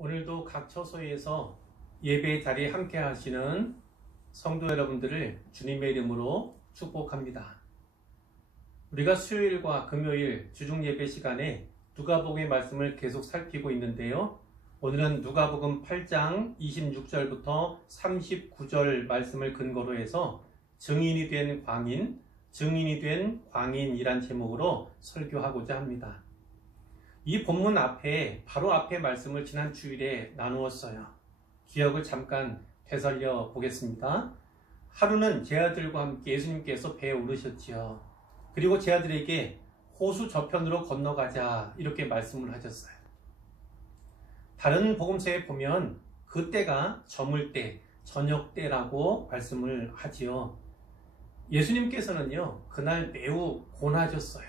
오늘도 각 처소에서 예배 자리에 함께 하시는 성도 여러분들을 주님의 이름으로 축복합니다. 우리가 수요일과 금요일 주중 예배 시간에 누가복음의 말씀을 계속 살피고 있는데요. 오늘은 누가복음 8장 26절부터 39절 말씀을 근거로 해서 증인이 된 광인이란 제목으로 설교하고자 합니다. 이 본문 앞에 바로 앞에 말씀을 지난 주일에 나누었어요. 기억을 잠깐 되살려 보겠습니다. 하루는 제 아들과 함께 예수님께서 배에 오르셨지요. 그리고 제 아들에게 호수 저편으로 건너가자 이렇게 말씀을 하셨어요. 다른 복음서에 보면 그때가 저물 때, 저녁 때라고 말씀을 하지요. 예수님께서는요, 그날 매우 고나셨어요.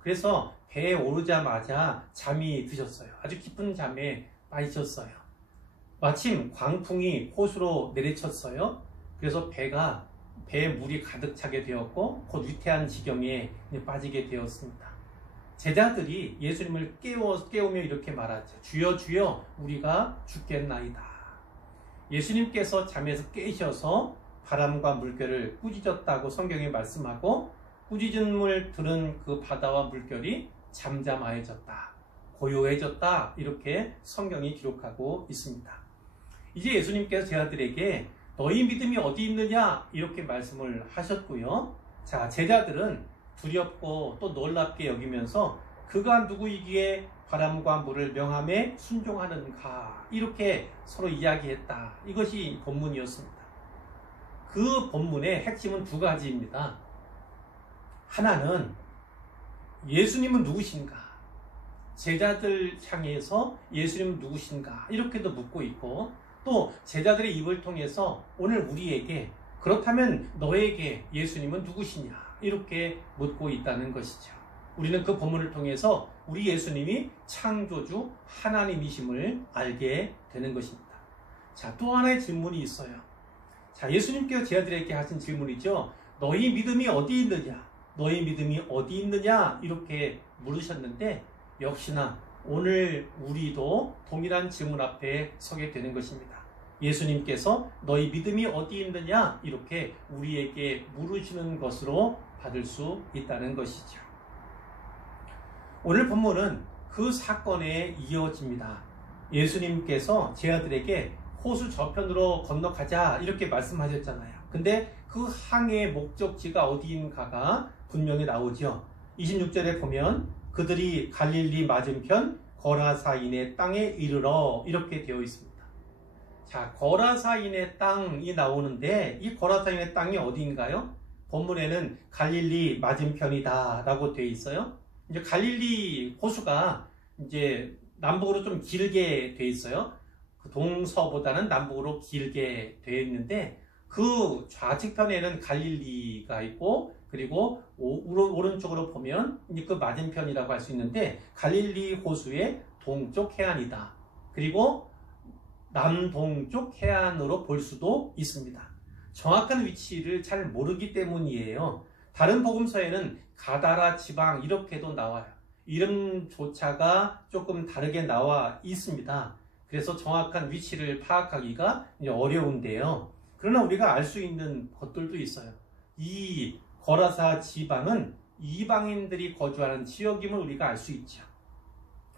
그래서 배에 오르자마자 잠이 드셨어요. 아주 깊은 잠에 빠지셨어요. 마침 광풍이 호수로 내리쳤어요. 그래서 배에 물이 가득 차게 되었고 곧 위태한 지경에 빠지게 되었습니다. 제자들이 예수님을 깨우며 이렇게 말하죠. 주여 주여 우리가 죽겠나이다. 예수님께서 잠에서 깨셔서 바람과 물결을 꾸짖었다고 성경에 말씀하고 꾸짖음을 들은 그 바다와 물결이 잠잠해졌다, 고요해졌다 이렇게 성경이 기록하고 있습니다. 이제 예수님께서 제자들에게 너희 믿음이 어디 있느냐 이렇게 말씀을 하셨고요. 자, 제자들은 두렵고 또 놀랍게 여기면서 그가 누구이기에 바람과 물을 명함에 순종하는가 이렇게 서로 이야기했다. 이것이 본문이었습니다. 그 본문의 핵심은 두 가지입니다. 하나는 예수님은 누구신가? 제자들 향해서 예수님은 누구신가? 이렇게도 묻고 있고 또 제자들의 입을 통해서 오늘 우리에게 그렇다면 너에게 예수님은 누구시냐? 이렇게 묻고 있다는 것이죠. 우리는 그 본문을 통해서 우리 예수님이 창조주 하나님이심을 알게 되는 것입니다. 자, 또 하나의 질문이 있어요. 자, 예수님께서 제자들에게 하신 질문이죠. 너희 믿음이 어디 있느냐? 너희 믿음이 어디 있느냐? 이렇게 물으셨는데 역시나 오늘 우리도 동일한 질문 앞에 서게 되는 것입니다. 예수님께서 너희 믿음이 어디 있느냐? 이렇게 우리에게 물으시는 것으로 받을 수 있다는 것이죠. 오늘 본문은 그 사건에 이어집니다. 예수님께서 제자들에게 호수 저편으로 건너가자 이렇게 말씀하셨잖아요. 근데 그 항해의 목적지가 어디인가가 분명히 나오죠. 26절에 보면 그들이 갈릴리 맞은편 거라사인의 땅에 이르러 이렇게 되어 있습니다. 자, 거라사인의 땅이 나오는데 이 거라사인의 땅이 어디인가요? 본문에는 갈릴리 맞은편이다 라고 되어 있어요. 이제 갈릴리 호수가 이제 남북으로 좀 길게 되어 있어요. 동서보다는 남북으로 길게 되어 있는데 그 좌측편에는 갈릴리가 있고 그리고 오른쪽으로 보면 그 맞은편이라고 할 수 있는데 갈릴리 호수의 동쪽 해안이다. 그리고 남동쪽 해안으로 볼 수도 있습니다. 정확한 위치를 잘 모르기 때문이에요. 다른 복음서에는 가다라 지방 이렇게도 나와요. 이름조차가 조금 다르게 나와 있습니다. 그래서 정확한 위치를 파악하기가 어려운데요. 그러나 우리가 알 수 있는 것들도 있어요. 이 거라사 지방은 이방인들이 거주하는 지역임을 우리가 알 수 있죠.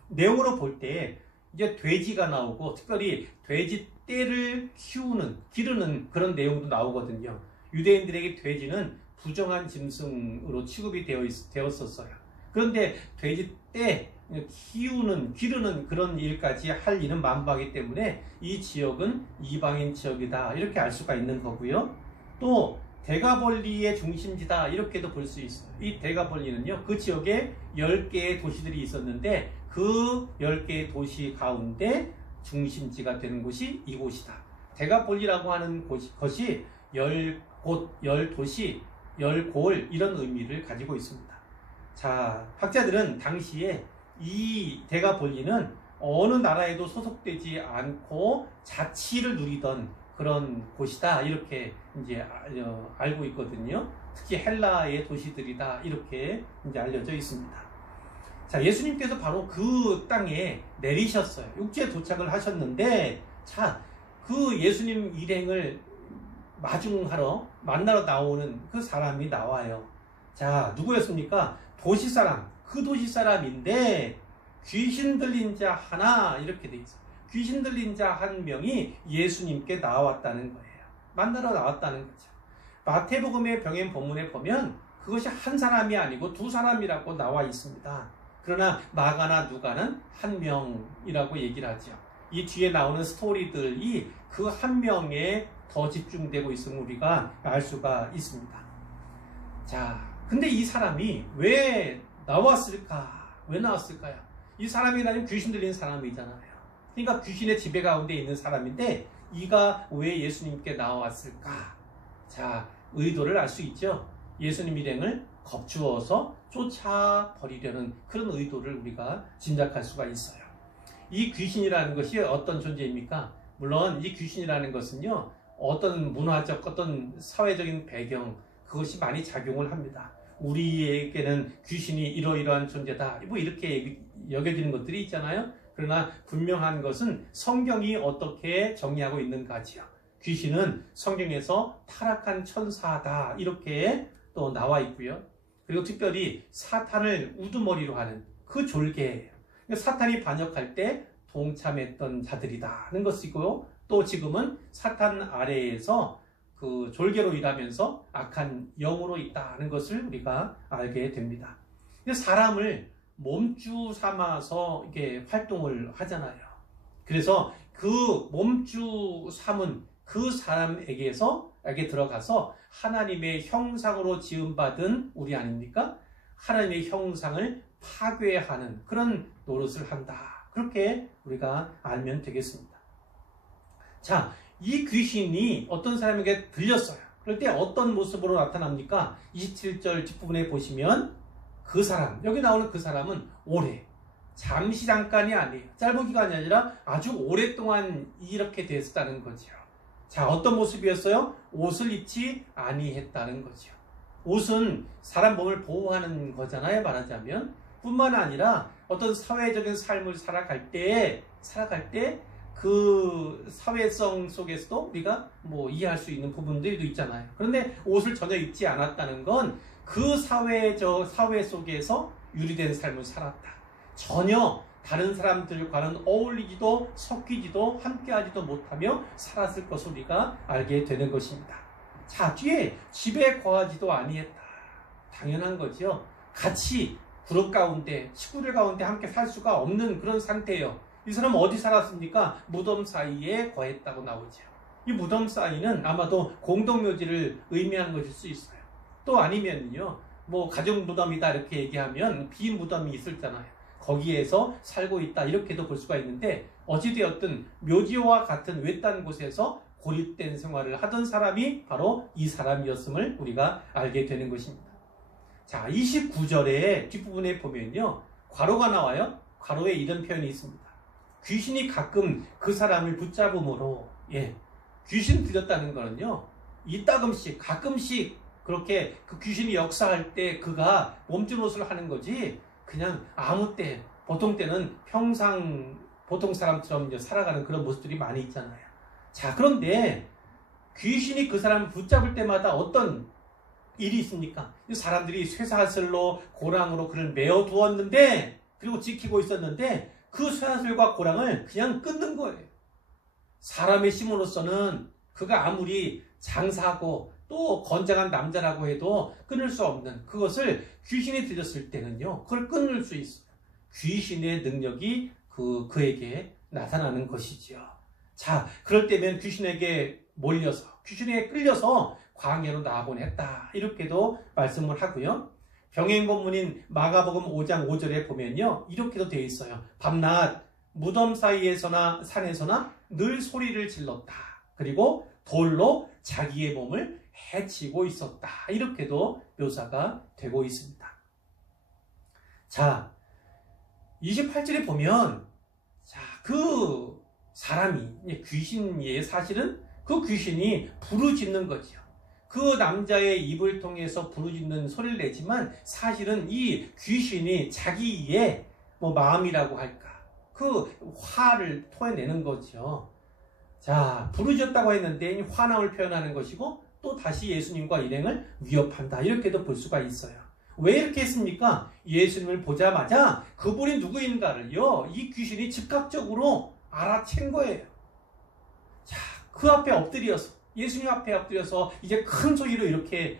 내용으로 볼 때 이제 돼지가 나오고 특별히 돼지 떼를 기르는 그런 내용도 나오거든요. 유대인들에게 돼지는 부정한 짐승으로 취급이 되었었어요. 그런데 돼지 떼 기르는 그런 일까지 할 일은 만무하기 때문에 이 지역은 이방인 지역이다 이렇게 알 수가 있는 거고요. 또 대가벌리의 중심지다 이렇게도 볼 수 있어요. 이 대가벌리는요, 그 지역에 10개의 도시들이 있었는데 그 10개의 도시 가운데 중심지가 되는 곳이 이곳이다. 대가벌리라고 하는 것이 10곳, 10도시, 10골 이런 의미를 가지고 있습니다. 자, 학자들은 당시에 이 대가벌리는 어느 나라에도 소속되지 않고 자치를 누리던 그런 곳이다 이렇게 이제 알고 있거든요. 특히 헬라의 도시들이다 이렇게 이제 알려져 있습니다. 자, 예수님께서 바로 그 땅에 내리셨어요. 육지에 도착을 하셨는데, 자, 그 예수님 일행을 마중하러 만나러 나오는 그 사람이 나와요. 자, 누구였습니까? 도시 사람, 그 도시 사람인데 귀신 들린 자 하나 이렇게 돼 있어요. 귀신 들린 자 한 명이 예수님께 나왔다는 거예요. 만나러 나왔다는 거죠. 마태복음의 병행 본문에 보면 그것이 한 사람이 아니고 두 사람이라고 나와 있습니다. 그러나 마가나 누가는 한 명이라고 얘기를 하죠. 이 뒤에 나오는 스토리들이 그 한 명에 더 집중되고 있음을 우리가 알 수가 있습니다. 자, 근데 이 사람이 왜 나왔을까? 왜 나왔을까요? 이 사람이라면 귀신 들린 사람이잖아요. 그러니까 귀신의 지배 가운데 있는 사람인데 이가 왜 예수님께 나왔을까? 자, 의도를 알 수 있죠. 예수님 일행을 겁주어서 쫓아버리려는 그런 의도를 우리가 짐작할 수가 있어요. 이 귀신이라는 것이 어떤 존재입니까? 물론 이 귀신이라는 것은요, 어떤 문화적, 어떤 사회적인 배경, 그것이 많이 작용을 합니다. 우리에게는 귀신이 이러이러한 존재다, 뭐 이렇게 여겨지는 것들이 있잖아요. 그러나 분명한 것은 성경이 어떻게 정의하고 있는가지요. 귀신은 성경에서 타락한 천사다, 이렇게 또 나와 있고요. 그리고 특별히 사탄을 우두머리로 하는 그 졸개예요. 사탄이 반역할 때 동참했던 자들이다는 것이고요. 또 지금은 사탄 아래에서 그 졸개로 일하면서 악한 영으로 있다는 것을 우리가 알게 됩니다. 사람을 몸주 삼아서 이게 활동을 하잖아요. 그래서 그 몸주 삼은 그 사람에게 들어가서 하나님의 형상으로 지음받은 우리 아닙니까? 하나님의 형상을 파괴하는 그런 노릇을 한다. 그렇게 우리가 알면 되겠습니다. 자, 이 귀신이 어떤 사람에게 들렸어요. 그럴 때 어떤 모습으로 나타납니까? 27절 뒷부분에 보시면 그 사람, 여기 나오는 그 사람은 오래, 잠시 잠깐이 아니에요. 짧은 기간이 아니라 아주 오랫동안 이렇게 됐다는 거죠. 자, 어떤 모습이었어요? 옷을 입지 아니했다는 거죠. 옷은 사람 몸을 보호하는 거잖아요, 말하자면. 뿐만 아니라 어떤 사회적인 삶을 살아갈 때 그 사회성 속에서도 우리가 뭐 이해할 수 있는 부분들도 있잖아요. 그런데 옷을 전혀 입지 않았다는 건 그 사회 속에서 유리된 삶을 살았다. 전혀 다른 사람들과는 어울리지도 섞이지도 함께하지도 못하며 살았을 것을 우리가 알게 되는 것입니다. 자, 뒤에 집에 거하지도 아니했다. 당연한 거죠. 같이 그룹 가운데, 식구들 가운데 함께 살 수가 없는 그런 상태예요. 이 사람은 어디 살았습니까? 무덤 사이에 거했다고 나오죠. 이 무덤 사이는 아마도 공동묘지를 의미하는 것일 수 있어요. 또 아니면요, 뭐 가족 무덤이다 이렇게 얘기하면 빈 무덤이 있었잖아요. 거기에서 살고 있다 이렇게도 볼 수가 있는데, 어찌되었든 묘지와 같은 외딴 곳에서 고립된 생활을 하던 사람이 바로 이 사람이었음을 우리가 알게 되는 것입니다. 자, 29절의 뒷부분에 보면요, 괄호가 나와요. 괄호에 이런 표현이 있습니다. 귀신이 가끔 그 사람을 붙잡음으로, 귀신 들렸다는 거는요, 이따금씩 가끔씩 그렇게 그 귀신이 역사할 때 그가 몸짓옷을 하는 거지, 그냥 아무 때, 보통 때는 보통 사람처럼 이제 살아가는 그런 모습들이 많이 있잖아요. 자, 그런데 귀신이 그 사람을 붙잡을 때마다 어떤 일이 있습니까? 사람들이 쇠사슬로 고랑으로 그를 메어 두었는데, 그리고 지키고 있었는데 그 쇠사슬과 고랑을 그냥 끊는 거예요. 사람의 힘으로서는 그가 아무리 장사하고 또 건장한 남자라고 해도 끊을 수 없는 그것을 귀신이 들렸을 때는요, 그걸 끊을 수 있어요. 귀신의 능력이 그에게 나타나는 것이죠. 자, 그럴 때면 귀신에게 끌려서 광야로 나아곤 했다. 이렇게도 말씀을 하고요. 병행 본문인 마가복음 5장 5절에 보면요, 이렇게도 되어 있어요. 밤낮 무덤 사이에서나 산에서나 늘 소리를 질렀다. 그리고 돌로 자기의 몸을 해치고 있었다. 이렇게도 묘사가 되고 있습니다. 자, 28절에 보면, 자, 그 사람이 귀신이에요. 사실은 그 귀신이 부르짖는 거죠. 그 남자의 입을 통해서 부르짖는 소리를 내지만 사실은 이 귀신이 자기의 마음이라고 할까, 그 화를 토해내는 거죠. 자, 부르짖었다고 했는데 화남을 표현하는 것이고 또 다시 예수님과 일행을 위협한다, 이렇게도 볼 수가 있어요. 왜 이렇게 했습니까? 예수님을 보자마자 그분이 누구인가를요, 이 귀신이 즉각적으로 알아챈 거예요. 자, 그 앞에 엎드려서, 예수님 앞에 엎드려서 이제 큰 소리로 이렇게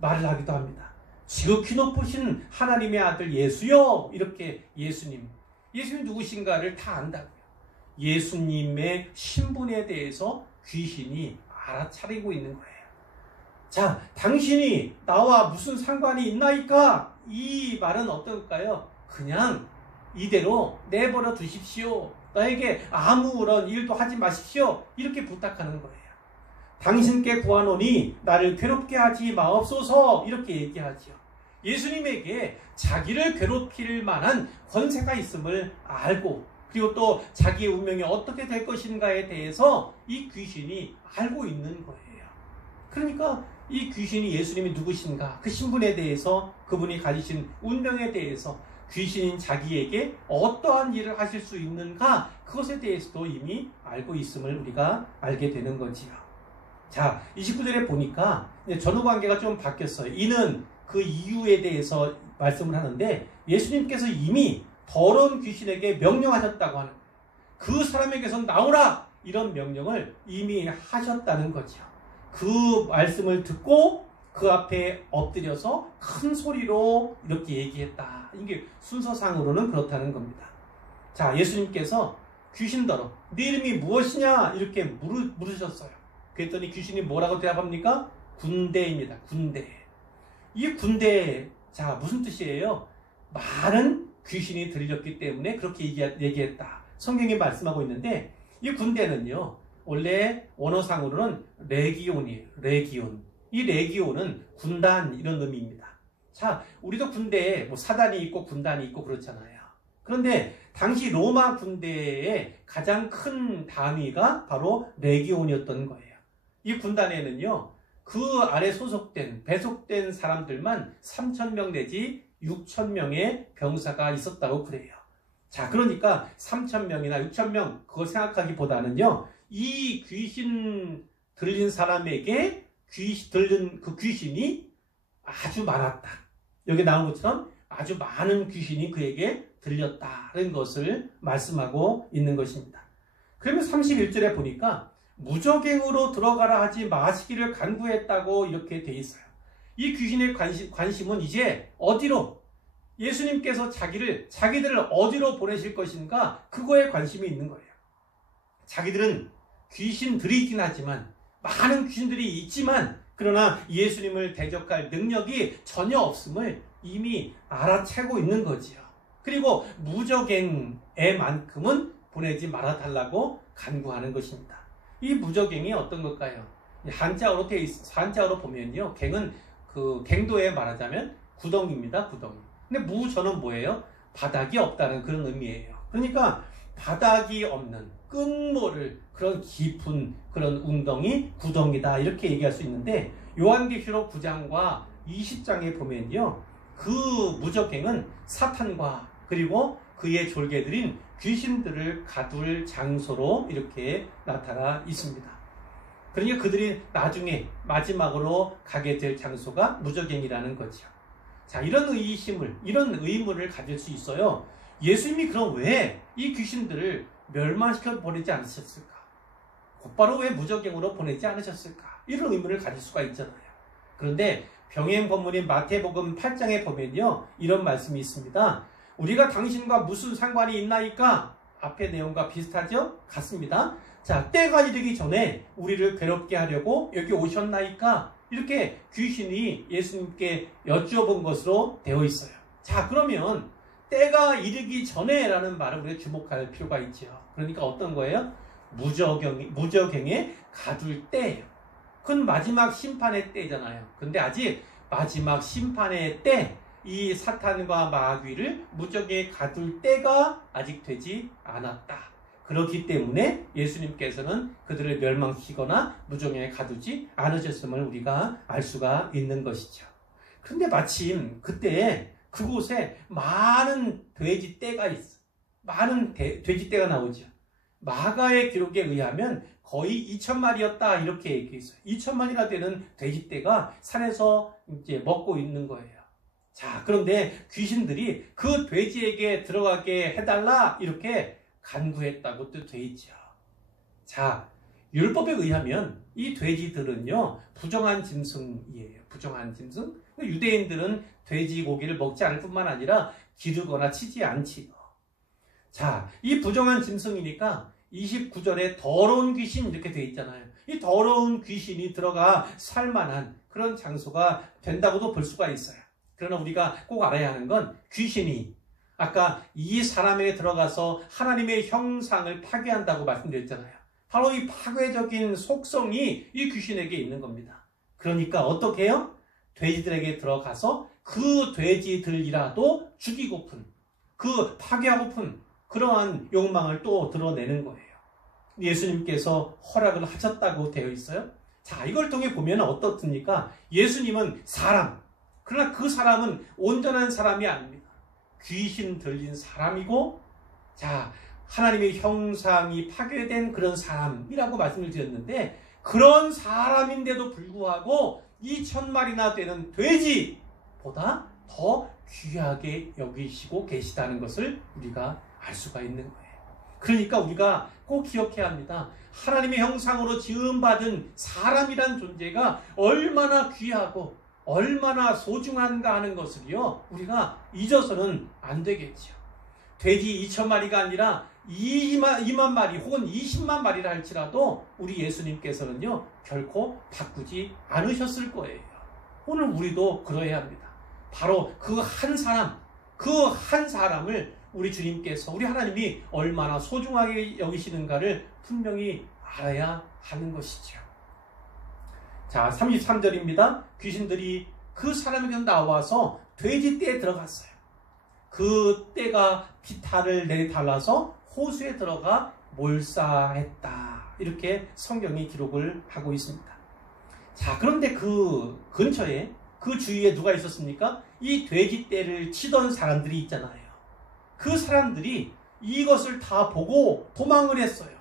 말을 하기도 합니다. 지극히 높으신 하나님의 아들 예수요, 이렇게 예수님이 누구신가를 다 안다고요. 예수님의 신분에 대해서 귀신이 알아차리고 있는 거예요. 자, 당신이 나와 무슨 상관이 있나이까? 이 말은 어떨까요? 그냥 이대로 내버려 두십시오. 나에게 아무런 일도 하지 마십시오. 이렇게 부탁하는 거예요. 당신께 구하노니 나를 괴롭게 하지 마옵소서, 이렇게 얘기하죠. 예수님에게 자기를 괴롭힐 만한 권세가 있음을 알고, 그리고 또 자기의 운명이 어떻게 될 것인가에 대해서 이 귀신이 알고 있는 거예요. 그러니까 이 귀신이 예수님이 누구신가, 그 신분에 대해서, 그분이 가지신 운명에 대해서, 귀신인 자기에게 어떠한 일을 하실 수 있는가, 그것에 대해서도 이미 알고 있음을 우리가 알게 되는 거지요. 자, 29절에 보니까 전후관계가 좀 바뀌었어요. 이는 그 이유에 대해서 말씀을 하는데, 예수님께서 이미 더러운 귀신에게 명령하셨다고 하는 거예요. 그 사람에게서 나오라, 이런 명령을 이미 하셨다는 거죠. 그 말씀을 듣고 그 앞에 엎드려서 큰 소리로 이렇게 얘기했다. 이게 순서상으로는 그렇다는 겁니다. 자, 예수님께서 귀신더러 네 이름이 무엇이냐, 이렇게 물으셨어요. 그랬더니 귀신이 뭐라고 대답합니까? 군대입니다. 군대. 이 군대, 자, 무슨 뜻이에요? 많은 귀신이 들렸기 때문에 그렇게 얘기했다. 성경이 말씀하고 있는데, 이 군대는요, 원래 원어상으로는 레기온이에요. 레기온. 이 레기온은 군단, 이런 의미입니다. 자, 우리도 군대에 사단이 있고 군단이 있고 그렇잖아요. 그런데 당시 로마 군대의 가장 큰 단위가 바로 레기온이었던 거예요. 이 군단에는요, 그 아래 소속된, 배속된 사람들만 3,000명 내지 6,000명의 병사가 있었다고 그래요. 자, 그러니까 3,000명이나 6,000명, 그걸 생각하기보다는요, 이 귀신 들린 사람에게 들린 그 귀신이 아주 많았다. 여기 나온 것처럼 아주 많은 귀신이 그에게 들렸다는 것을 말씀하고 있는 것입니다. 그러면 31절에 보니까 무저갱으로 들어가라 하지 마시기를 간구했다고 이렇게 돼 있어요. 이 귀신의 관심은 이제 어디로, 예수님께서 자기들을 어디로 보내실 것인가, 그거에 관심이 있는 거예요. 자기들은 귀신들이긴 하지만, 많은 귀신들이 있지만, 그러나 예수님을 대적할 능력이 전혀 없음을 이미 알아채고 있는 거지요. 그리고 무저갱에만큼은 보내지 말아달라고 간구하는 것입니다. 이 무저갱이 어떤 걸까요? 한자어로 보면요, 갱은 갱도에 말하자면 구덩이입니다. 구덩이. 근데 무저는 뭐예요? 바닥이 없다는 그런 의미예요. 그러니까 바닥이 없는 끝모를, 그런 깊은 그런 웅덩이, 구덩이다, 이렇게 얘기할 수 있는데, 요한계시록 9장과 20장에 보면요, 그 무저갱은 사탄과 그리고 그의 졸개들인 귀신들을 가둘 장소로 이렇게 나타나 있습니다. 그러니까 그들이 나중에 마지막으로 가게 될 장소가 무저갱이라는 거죠. 자, 이런 의문을 가질 수 있어요. 예수님이 그럼 왜 이 귀신들을 멸망시켜 보내지 않으셨을까? 곧바로 왜 무저갱으로 보내지 않으셨을까? 이런 의문을 가질 수가 있잖아요. 그런데 병행 본문인 마태복음 8장에 보면요, 이런 말씀이 있습니다. 우리가 당신과 무슨 상관이 있나이까? 앞의 내용과 비슷하죠? 같습니다. 자, 때가 이르기 전에 우리를 괴롭게 하려고 여기 오셨나이까? 이렇게 귀신이 예수님께 여쭈어본 것으로 되어 있어요. 자, 그러면 때가 이르기 전에 라는 말을 우리가 주목할 필요가 있죠. 그러니까 어떤 거예요? 무저갱에 가둘 때예요. 그건 마지막 심판의 때잖아요. 근데 아직 마지막 심판의 때, 이 사탄과 마귀를 무저갱에 가둘 때가 아직 되지 않았다. 그렇기 때문에 예수님께서는 그들을 멸망시키거나 무정에 가두지 않으셨음을 우리가 알 수가 있는 것이죠. 그런데 마침 그때 그곳에 많은 돼지떼가 있어. 많은 돼지떼가 나오죠. 마가의 기록에 의하면 거의 2,000마리였다 이렇게 얘기했어요. 2,000마리나 되는 돼지떼가 산에서 이제 먹고 있는 거예요. 자, 그런데 귀신들이 그 돼지에게 들어가게 해달라 이렇게 간구했다고 또 돼 있죠. 자, 율법에 의하면 이 돼지들은요 부정한 짐승이에요. 부정한 짐승. 유대인들은 돼지고기를 먹지 않을 뿐만 아니라 기르거나 치지 않지요. 자, 이 부정한 짐승이니까 29절에 더러운 귀신 이렇게 돼 있잖아요. 이 더러운 귀신이 들어가 살만한 그런 장소가 된다고도 볼 수가 있어요. 그러나 우리가 꼭 알아야 하는 건 귀신이 아까 이 사람에 들어가서 하나님의 형상을 파괴한다고 말씀드렸잖아요. 바로 이 파괴적인 속성이 이 귀신에게 있는 겁니다. 그러니까 어떻게 해요? 돼지들에게 들어가서 그 돼지들이라도 죽이고픈, 그 파괴하고픈 그러한 욕망을 또 드러내는 거예요. 예수님께서 허락을 하셨다고 되어 있어요. 자, 이걸 통해 보면 어떻습니까? 예수님은 사람, 그러나 그 사람은 온전한 사람이 아닙니다. 귀신 들린 사람이고, 자, 하나님의 형상이 파괴된 그런 사람이라고 말씀을 드렸는데, 그런 사람인데도 불구하고 2,000마리나 되는 돼지보다 더 귀하게 여기시고 계시다는 것을 우리가 알 수가 있는 거예요. 그러니까 우리가 꼭 기억해야 합니다. 하나님의 형상으로 지음받은 사람이란 존재가 얼마나 귀하고 얼마나 소중한가 하는 것을요 우리가 잊어서는 안 되겠죠. 돼지 2,000마리가 아니라 2만 마리 혹은 20만 마리라 할지라도 우리 예수님께서는요 결코 바꾸지 않으셨을 거예요. 오늘 우리도 그러해야 합니다. 바로 그 한 사람, 그 한 사람을 우리 주님께서, 우리 하나님이 얼마나 소중하게 여기시는가를 분명히 알아야 하는 것이죠. 자, 33절입니다. 귀신들이 그 사람에게 나와서 돼지떼에 들어갔어요. 그 떼가 기타를 내달라서 호수에 들어가 몰사했다. 이렇게 성경이 기록을 하고 있습니다. 자, 그런데 그 근처에, 그 주위에 누가 있었습니까? 이 돼지떼를 치던 사람들이 있잖아요. 그 사람들이 이것을 다 보고 도망을 했어요.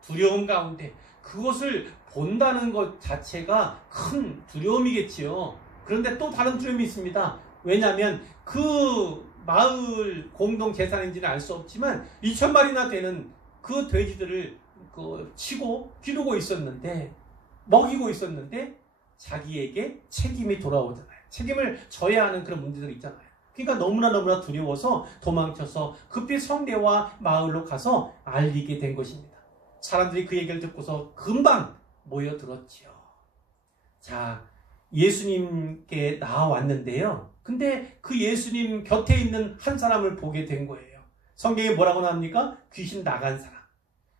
두려움 가운데. 그것을 본다는 것 자체가 큰 두려움이겠지요. 그런데 또 다른 두려움이 있습니다. 왜냐하면 그 마을 공동 재산인지는 알 수 없지만 2,000마리나 되는 그 돼지들을 치고 기르고 있었는데, 먹이고 있었는데 자기에게 책임이 돌아오잖아요. 책임을 져야 하는 그런 문제들이 있잖아요. 그러니까 너무나 두려워서 도망쳐서 급히 성내와 마을로 가서 알리게 된 것입니다. 사람들이 그 얘기를 듣고서 금방 모여들었지요. 자, 예수님께 나와왔는데요. 근데 그 예수님 곁에 있는 한 사람을 보게 된 거예요. 성경에 뭐라고 나옵니까? 귀신 나간 사람.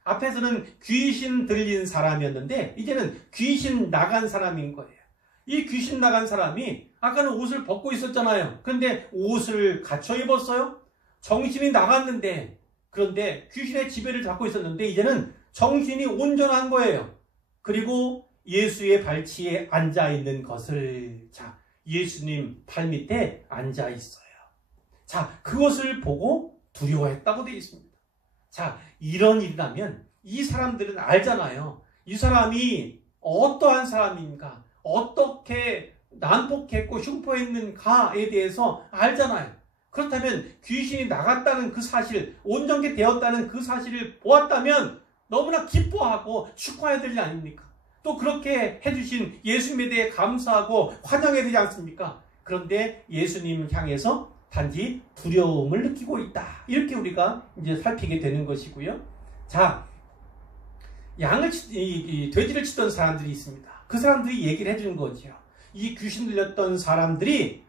앞에서는 귀신 들린 사람이었는데 이제는 귀신 나간 사람인 거예요. 이 귀신 나간 사람이 아까는 옷을 벗고 있었잖아요. 그런데 옷을 갖춰 입었어요. 정신이 나갔는데, 그런데 귀신의 지배를 잡고 있었는데 이제는 정신이 온전한 거예요. 그리고 예수의 발치에 앉아있는 것을, 자, 예수님 발밑에 앉아있어요. 자, 그것을 보고 두려워했다고 되어 있습니다. 자, 이런 일이라면 이 사람들은 알잖아요. 이 사람이 어떠한 사람인가, 어떻게 난폭했고 흉포했는가에 대해서 알잖아요. 그렇다면 귀신이 나갔다는 그 사실, 온전케 되었다는 그 사실을 보았다면 너무나 기뻐하고 축하해야 될 일 아닙니까? 또 그렇게 해주신 예수님에 대해 감사하고 환영해야 되지 않습니까? 그런데 예수님 향해서 단지 두려움을 느끼고 있다. 이렇게 우리가 이제 살피게 되는 것이고요. 자, 돼지를 치던 사람들이 있습니다. 그 사람들이 얘기를 해주는 거죠. 이 귀신 들렸던 사람이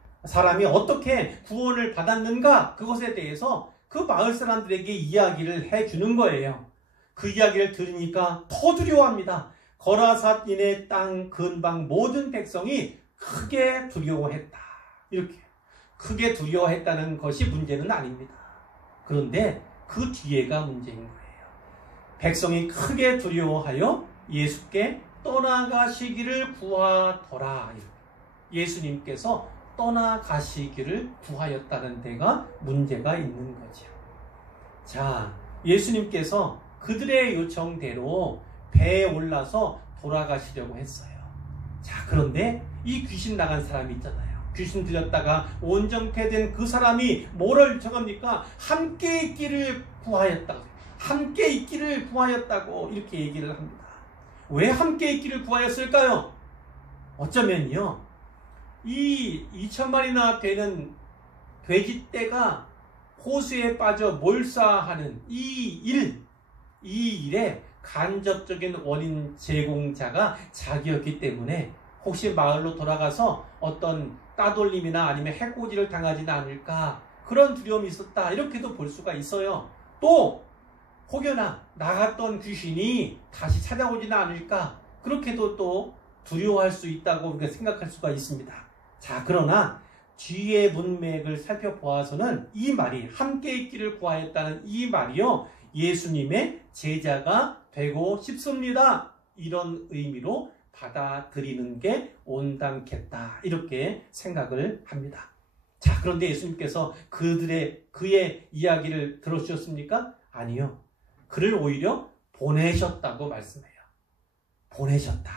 어떻게 구원을 받았는가, 그것에 대해서 그 마을 사람들에게 이야기를 해주는 거예요. 그 이야기를 들으니까 더 두려워합니다. 거라삿인의 땅 근방 모든 백성이 크게 두려워했다. 이렇게 크게 두려워했다는 것이 문제는 아닙니다. 그런데 그 뒤에가 문제인 거예요. 백성이 크게 두려워하여 예수께 떠나가시기를 구하더라. 예수님께서 떠나가시기를 구하였다는 데가 문제가 있는 거죠. 자, 예수님께서 그들의 요청대로 배에 올라서 돌아가시려고 했어요. 자, 그런데 이 귀신 나간 사람이 있잖아요. 귀신 들렸다가 온정태된 그 사람이 뭐를 요청합니까? 함께 있기를 구하였다고. 함께 있기를 구하였다고 이렇게 얘기를 합니다. 왜 함께 있기를 구하였을까요? 어쩌면요, 이 2,000마리나 되는 돼지떼가 호수에 빠져 몰사하는 이 일의 간접적인 원인 제공자가 자기였기 때문에 혹시 마을로 돌아가서 어떤 따돌림이나 아니면 해코지를 당하지는 않을까, 그런 두려움이 있었다, 이렇게도 볼 수가 있어요. 또 혹여나 나갔던 귀신이 다시 찾아오지는 않을까, 그렇게도 또 두려워할 수 있다고 우리가 생각할 수가 있습니다. 자, 그러나 뒤의 문맥을 살펴보아서는 이 말이 함께 있기를 구하였다는 이 말이요, 예수님의 제자가 되고 싶습니다, 이런 의미로 받아들이는 게 온당겠다, 이렇게 생각을 합니다. 자, 그런데 예수님께서 그의 이야기를 들어주셨습니까? 아니요. 그를 오히려 보내셨다고 말씀해요. 보내셨다.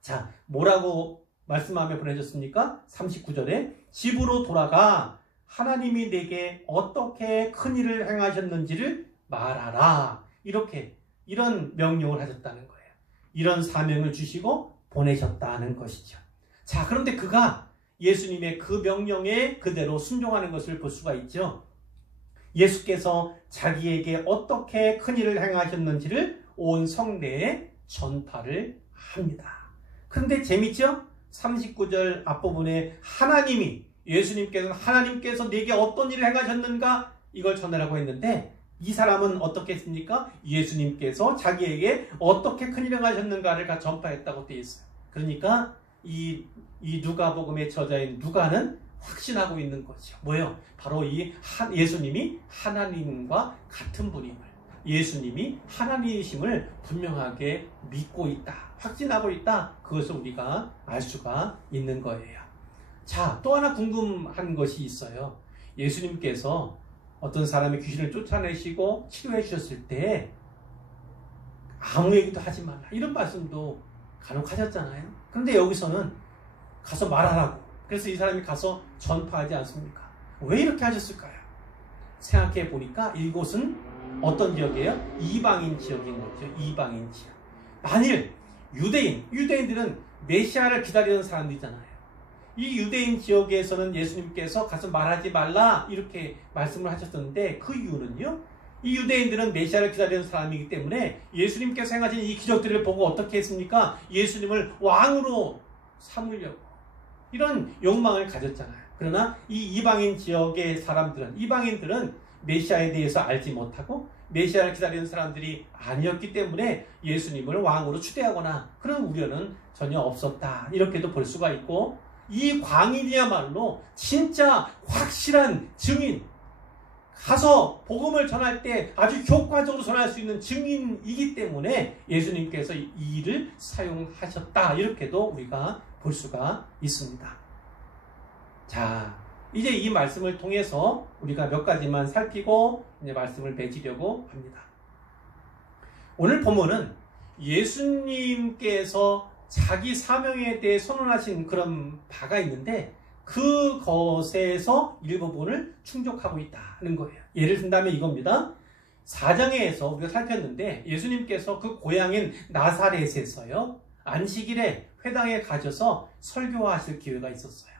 자, 뭐라고 말씀하며 보내셨습니까? 39절에 집으로 돌아가 하나님이 내게 어떻게 큰 일을 행하셨는지를 말하라. 이런 명령을 하셨다는 거예요. 이런 사명을 주시고 보내셨다는 것이죠. 자, 그런데 그가 예수님의 그 명령에 그대로 순종하는 것을 볼 수가 있죠. 예수께서 자기에게 어떻게 큰 일을 행하셨는지를 온 성내에 전파를 합니다. 그런데 재밌죠? 39절 앞부분에 예수님께서는 하나님께서 내게 어떤 일을 행하셨는가, 이걸 전하라고 했는데, 이 사람은 어떻게 했습니까? 예수님께서 자기에게 어떻게 큰 일을 행하셨는가를 전파했다고 되어 있어요. 그러니까 이 누가복음의 저자인 누가는 확신하고 있는 거죠. 뭐예요? 바로 예수님이 하나님과 같은 분임을, 예수님이 하나님이심을 분명하게 믿고 있다, 확신하고 있다, 그것을 우리가 알 수가 있는 거예요. 자, 또 하나 궁금한 것이 있어요. 예수님께서 어떤 사람의 귀신을 쫓아내시고 치료해 주셨을 때 아무 얘기도 하지 말라, 이런 말씀도 간혹 하셨잖아요. 그런데 여기서는 가서 말하라고, 그래서 이 사람이 가서 전파하지 않습니까? 왜 이렇게 하셨을까요? 생각해 보니까 이곳은 어떤 지역이에요? 이방인 지역인 거죠. 이방인 지역. 만일 유대인들은 메시아를 기다리는 사람들이잖아요. 이 유대인 지역에서는 예수님께서 가서 말하지 말라, 이렇게 말씀을 하셨었는데, 그 이유는요, 이 유대인들은 메시아를 기다리는 사람이기 때문에 예수님께서 행하신 이 기적들을 보고 어떻게 했습니까? 예수님을 왕으로 삼으려고 이런 욕망을 가졌잖아요. 그러나 이 이방인 지역의 이방인들은 메시아에 대해서 알지 못하고 메시아를 기다리는 사람들이 아니었기 때문에 예수님을 왕으로 추대하거나 그런 우려는 전혀 없었다, 이렇게도 볼 수가 있고, 이 광인이야말로 진짜 확실한 증인, 가서 복음을 전할 때 아주 효과적으로 전할 수 있는 증인이기 때문에 예수님께서 이 일을 사용하셨다, 이렇게도 우리가 볼 수가 있습니다. 자, 이제 이 말씀을 통해서 우리가 몇 가지만 살피고 이제 말씀을 맺으려고 합니다. 오늘 본문은 예수님께서 자기 사명에 대해 선언하신 그런 바가 있는데, 그것에서 일부분을 충족하고 있다는 거예요. 예를 든다면 이겁니다. 4장에서 우리가 살폈는데, 예수님께서 그 고향인 나사렛에서요, 안식일에 회당에 가셔서 설교하실 기회가 있었어요.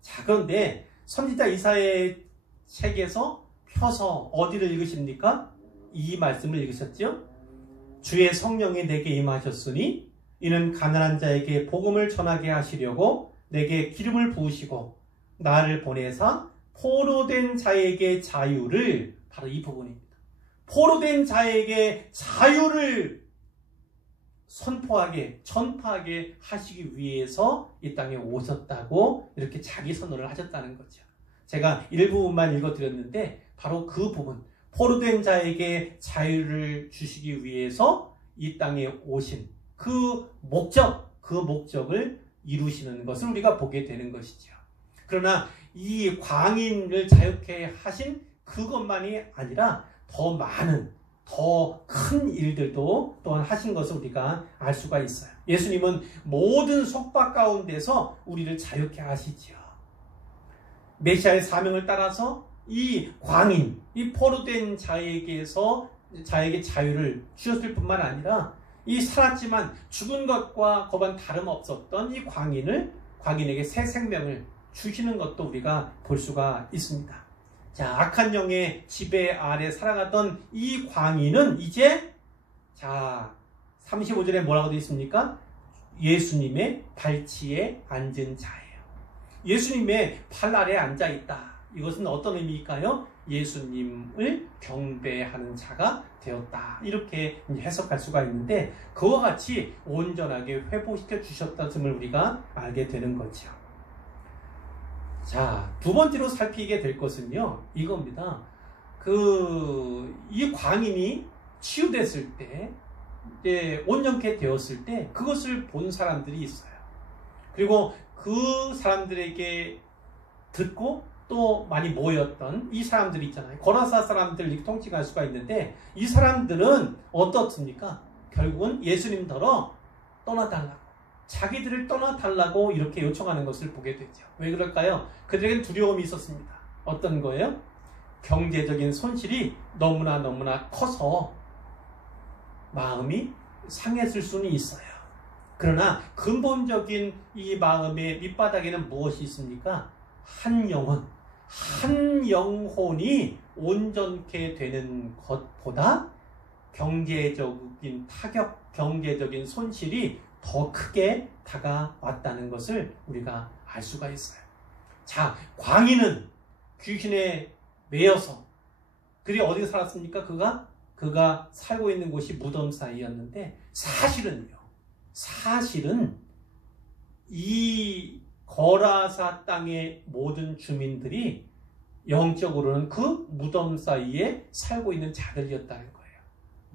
자, 그런데 선지자 이사야의 책에서 펴서 어디를 읽으십니까? 이 말씀을 읽으셨죠? 주의 성령이 내게 임하셨으니 이는 가난한 자에게 복음을 전하게 하시려고 내게 기름을 부으시고 나를 보내사 포로된 자에게 자유를, 바로 이 부분입니다. 포로된 자에게 자유를 전파하게 하시기 위해서 이 땅에 오셨다고 이렇게 자기 선언을 하셨다는 거죠. 제가 일부분만 읽어드렸는데 바로 그 부분, 포로된 자에게 자유를 주시기 위해서 이 땅에 오신 그 목적을 이루시는 것을 우리가 보게 되는 것이죠. 그러나 이 광인을 자유케 하신 그것만이 아니라 더 많은, 더 큰 일들도 또한 하신 것을 우리가 알 수가 있어요. 예수님은 모든 속박 가운데서 우리를 자유케 하시지요. 메시아의 사명을 따라서 이 광인, 이 포로된 자에게 자유를 주셨을 뿐만 아니라 이 살았지만 죽은 것과 거반 다름없었던 이 광인에게 새 생명을 주시는 것도 우리가 볼 수가 있습니다. 자, 악한 영의 지배 아래 살아가던 이 광인은 이제 35절에 뭐라고 되어 있습니까? 예수님의 발치에 앉은 자예요. 예수님의 팔 아래에 앉아 있다. 이것은 어떤 의미일까요? 예수님을 경배하는 자가 되었다. 이렇게 해석할 수가 있는데 그와 같이 온전하게 회복시켜 주셨다는 우리가 알게 되는 거죠. 자, 두 번째로 살피게 될 것은요, 이겁니다. 이 광인이 치유됐을 때, 온전케 되었을 때, 그것을 본 사람들이 있어요. 그리고 그 사람들에게 듣고 또 많이 모였던 이 사람들이 있잖아요. 거라사 사람들 이렇게 통칭할 수가 있는데, 이 사람들은 어떻습니까? 결국은 예수님더러 떠나달라고. 자기들을 떠나달라고 이렇게 요청하는 것을 보게 되죠. 왜 그럴까요? 그들에겐 두려움이 있었습니다. 어떤 거예요? 경제적인 손실이 너무나 커서 마음이 상했을 수는 있어요. 그러나 근본적인 이 마음의 밑바닥에는 무엇이 있습니까? 한 영혼이 온전케 되는 것보다 경제적인 타격, 경제적인 손실이 더 크게 다가왔다는 것을 우리가 알 수가 있어요. 자, 광인은 귀신에 매여서 그리 어디에 살았습니까? 그가 살고 있는 곳이 무덤 사이였는데 사실은 이 거라사 땅의 모든 주민들이 영적으로는 그 무덤 사이에 살고 있는 자들이었다는 거예요.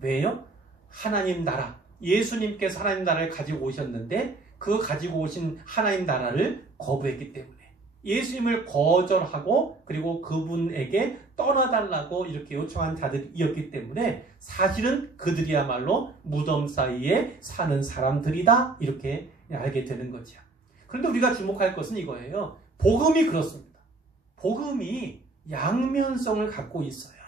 왜요? 하나님 나라, 예수님께서 하나님 나라를 가지고 오셨는데 그 가지고 오신 하나님 나라를 거부했기 때문에 예수님을 거절하고 그리고 그분에게 떠나달라고 이렇게 요청한 자들이었기 때문에 사실은 그들이야말로 무덤 사이에 사는 사람들이다 이렇게 알게 되는 거죠. 그런데 우리가 주목할 것은 이거예요. 복음이 그렇습니다. 복음이 양면성을 갖고 있어요.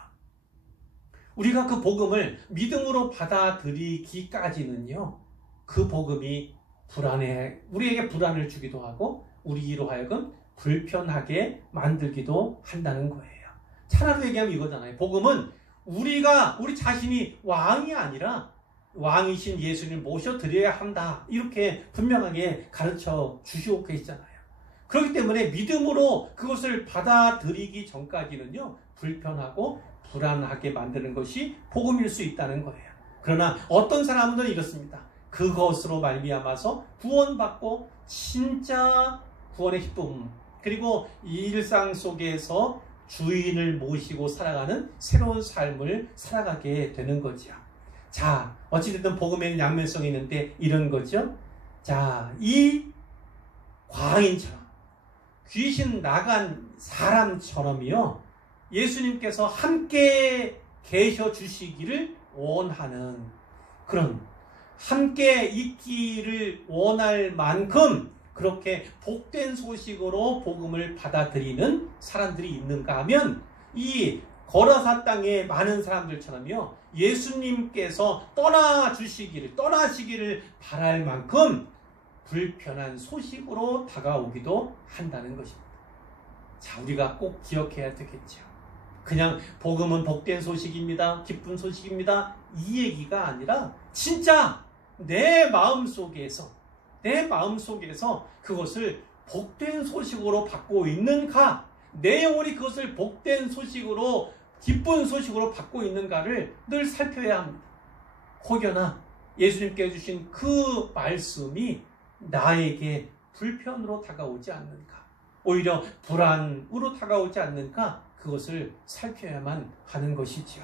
우리가 그 복음을 믿음으로 받아들이기까지는요, 그 복음이 우리에게 불안을 주기도 하고 우리로 하여금 불편하게 만들기도 한다는 거예요. 차라리 얘기하면 이거잖아요. 복음은 우리 자신이 왕이 아니라 왕이신 예수님을 모셔드려야 한다. 이렇게 분명하게 가르쳐 주시고 계시잖아요. 그렇기 때문에 믿음으로 그것을 받아들이기 전까지는요, 불편하고 불안하게 만드는 것이 복음일 수 있다는 거예요. 그러나 어떤 사람들은 이렇습니다. 그것으로 말미암아서 구원받고 진짜 구원의 기쁨, 그리고 일상 속에서 주인을 모시고 살아가는 새로운 삶을 살아가게 되는 거죠. 자, 어찌됐든 복음에는 양면성이 있는데 이런 거죠. 자, 이 광인처럼 귀신 나간 사람처럼요, 예수님께서 함께 계셔 주시기를 원하는 그런, 함께 있기를 원할 만큼 그렇게 복된 소식으로 복음을 받아들이는 사람들이 있는가 하면 이 거라사 땅의 많은 사람들처럼요, 예수님께서 떠나시기를 바랄 만큼 불편한 소식으로 다가오기도 한다는 것입니다. 자, 우리가 꼭 기억해야 되겠죠. 그냥 복음은 복된 소식입니다, 기쁜 소식입니다, 이 얘기가 아니라 진짜 내 마음 속에서 그것을 복된 소식으로 받고 있는가, 내 영혼이 그것을 복된 소식으로, 기쁜 소식으로 받고 있는가를 늘 살펴야 합니다. 혹여나 예수님께 주신 그 말씀이 나에게 불편으로 다가오지 않는가, 오히려 불안으로 다가오지 않는가, 그것을 살펴야만 하는 것이지요.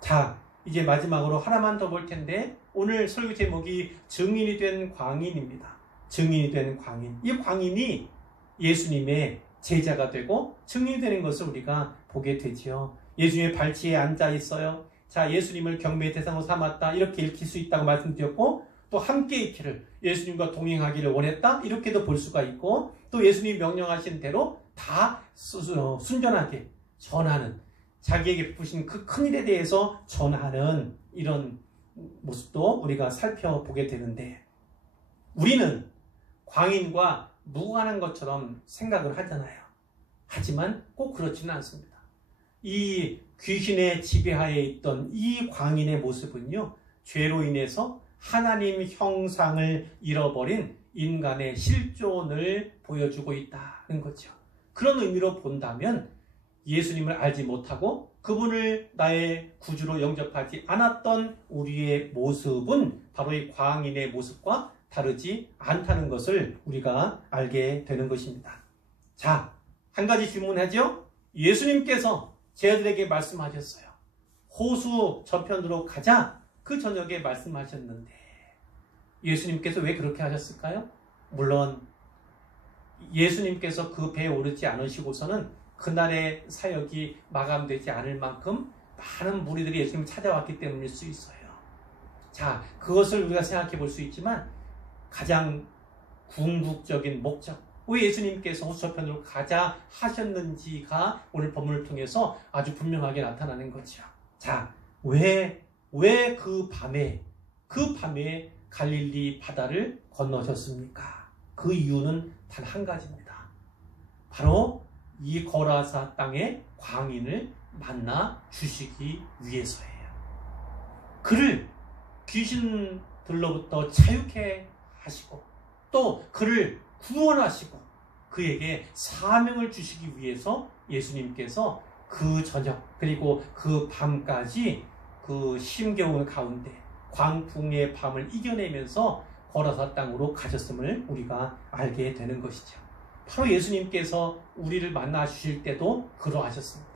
자, 이제 마지막으로 하나만 더 볼 텐데 오늘 설교 제목이 증인이 된 광인입니다. 증인이 된 광인. 이 광인이 예수님의 제자가 되고 증인이 되는 것을 우리가 보게 되지요. 예수님의 발치에 앉아 있어요. 자, 예수님을 경배의 대상으로 삼았다. 이렇게 읽힐 수 있다고 말씀드렸고, 또 함께 있기를, 예수님과 동행하기를 원했다. 이렇게도 볼 수가 있고, 또 예수님이 명령하신 대로 다 순전하게 전하는, 자기에게 베푸신 그 큰 일에 대해서 전하는 이런 모습도 우리가 살펴보게 되는데, 우리는 광인과 무관한 것처럼 생각을 하잖아요. 하지만 꼭 그렇지는 않습니다. 이 귀신의 지배하에 있던 이 광인의 모습은요, 죄로 인해서 하나님 형상을 잃어버린 인간의 실존을 보여주고 있다는 거죠. 그런 의미로 본다면 예수님을 알지 못하고 그분을 나의 구주로 영접하지 않았던 우리의 모습은 바로 이 광인의 모습과 다르지 않다는 것을 우리가 알게 되는 것입니다. 자, 한 가지 질문하죠. 예수님께서 제자들에게 말씀하셨어요. 호수 저편으로 가자. 그 저녁에 말씀하셨는데 예수님께서 왜 그렇게 하셨을까요? 물론 예수님께서 그 배에 오르지 않으시고서는 그날의 사역이 마감되지 않을 만큼 많은 무리들이 예수님을 찾아왔기 때문일 수 있어요. 자, 그것을 우리가 생각해 볼 수 있지만 가장 궁극적인 목적, 왜 예수님께서 호수 저편으로 가자 하셨는지가 오늘 본문을 통해서 아주 분명하게 나타나는 거죠. 자, 왜 그 밤에 갈릴리 바다를 건너셨습니까? 그 이유는 단 한 가지입니다. 바로 이 거라사 땅의 광인을 만나 주시기 위해서예요. 그를 귀신들로부터 자유케 하시고 또 그를 구원하시고 그에게 사명을 주시기 위해서 예수님께서 그 저녁 그리고 그 밤까지 그 힘겨운 가운데 광풍의 밤을 이겨내면서 거라사 땅으로 가셨음을 우리가 알게 되는 것이죠. 바로 예수님께서 우리를 만나 주실 때도 그러하셨습니다.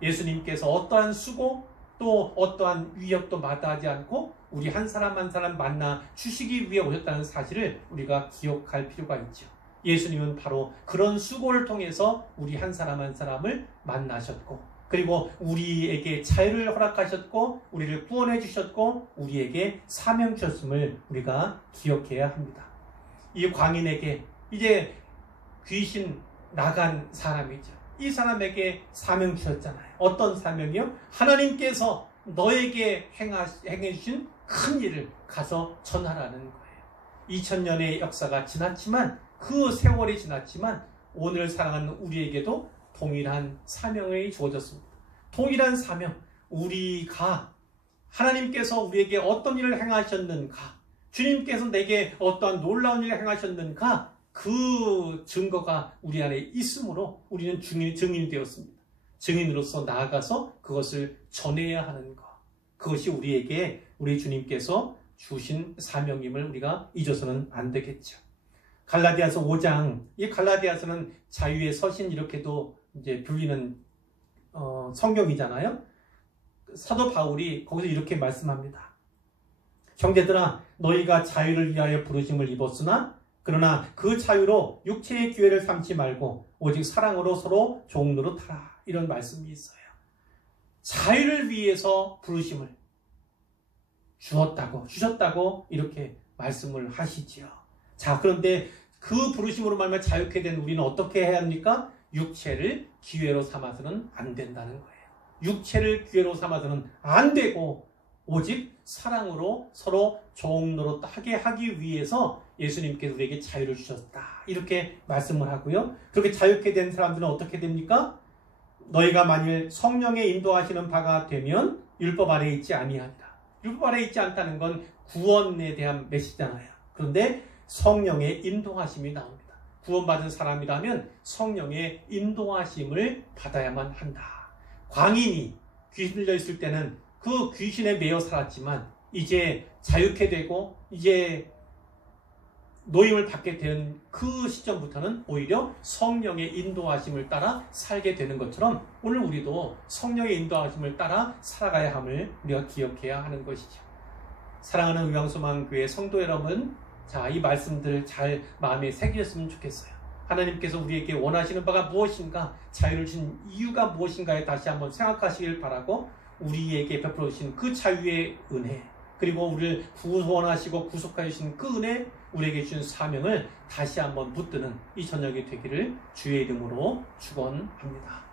예수님께서 어떠한 수고 또 어떠한 위협도 마다하지 않고 우리 한 사람 한 사람 만나 주시기 위해 오셨다는 사실을 우리가 기억할 필요가 있죠. 예수님은 바로 그런 수고를 통해서 우리 한 사람 한 사람을 만나셨고 그리고 우리에게 자유를 허락하셨고 우리를 구원해 주셨고 우리에게 사명 주셨음을 우리가 기억해야 합니다. 이 광인에게 이제 귀신 나간 사람이죠. 이 사람에게 사명 주셨잖아요. 어떤 사명이요? 하나님께서 너에게 행해 주신 큰 일을 가서 전하라는 거예요. 2000년의 역사가 지났지만 그 세월이 지났지만 오늘 사랑하는 우리에게도 동일한 사명이 주어졌습니다. 동일한 사명, 우리가 하나님께서 우리에게 어떤 일을 행하셨는가, 주님께서 내게 어떠한 놀라운 일을 행하셨는가, 그 증거가 우리 안에 있으므로 우리는 증인이 되었습니다. 증인으로서 나아가서 그것을 전해야 하는 것, 그것이 우리에게 우리 주님께서 주신 사명임을 우리가 잊어서는 안 되겠죠. 갈라디아서 5장, 이 갈라디아서는 자유의 서신 이렇게도 이제 불리는 성경이잖아요. 사도 바울이 거기서 이렇게 말씀합니다. 형제들아, 너희가 자유를 위하여 부르심을 입었으나 그러나 그 자유로 육체의 기회를 삼지 말고 오직 사랑으로 서로 종노릇하라. 이런 말씀이 있어요. 자유를 위해서 부르심을 주셨다고 이렇게 말씀을 하시지요. 자, 그런데 그 부르심으로 말미암아 자유케 된 우리는 어떻게 해야 합니까? 육체를 기회로 삼아서는 안 된다는 거예요. 육체를 기회로 삼아서는 안 되고 오직 사랑으로 서로 종노릇하게 하기 위해서 예수님께서 우리에게 자유를 주셨다. 이렇게 말씀을 하고요. 그렇게 자유케 된 사람들은 어떻게 됩니까? 너희가 만일 성령의 인도하시는 바가 되면 율법 아래에 있지 아니하리라. 율법 아래에 있지 않다는 건 구원에 대한 메시지잖아요. 그런데 성령의 인도하심이 나옵니다. 구원받은 사람이라면 성령의 인도하심을 받아야만 한다. 광인이 귀신 들려 있을 때는 그 귀신에 매여 살았지만 이제 자유케 되고 이제 노임을 받게 된 그 시점부터는 오히려 성령의 인도하심을 따라 살게 되는 것처럼 오늘 우리도 성령의 인도하심을 따라 살아가야 함을 우리가 기억해야 하는 것이죠. 사랑하는 의왕소망교회 성도 여러분, 자, 이 말씀들 잘 마음에 새기셨으면 좋겠어요. 하나님께서 우리에게 원하시는 바가 무엇인가, 자유를 주신 이유가 무엇인가에 다시 한번 생각하시길 바라고, 우리에게 베풀어 주신 그 자유의 은혜, 그리고 우리를 구원하시고 구속하여 주신 그 은혜, 우리에게 주신 사명을 다시 한번 붙드는 이 저녁이 되기를 주의 이름으로 축원합니다.